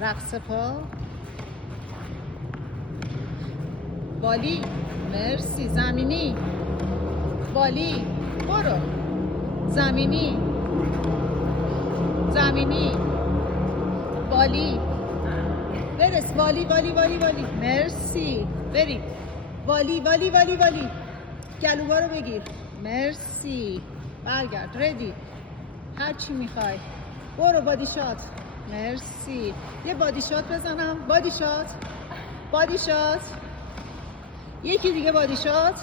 رقص پا. والی. مرسی. زمینی. والی. برو. زمینی. زمینی. والی. برس. والی والی والی والی. مرسی. بریم. والی والی والی والی. گلوبا رو بگیر. مرسی. برگرد. ردی. هر چی میخوای. برو بادی شات. مرسی. یه بادی شات بزنم. بادی شات. بادی شات. یکی دیگه بادی شات.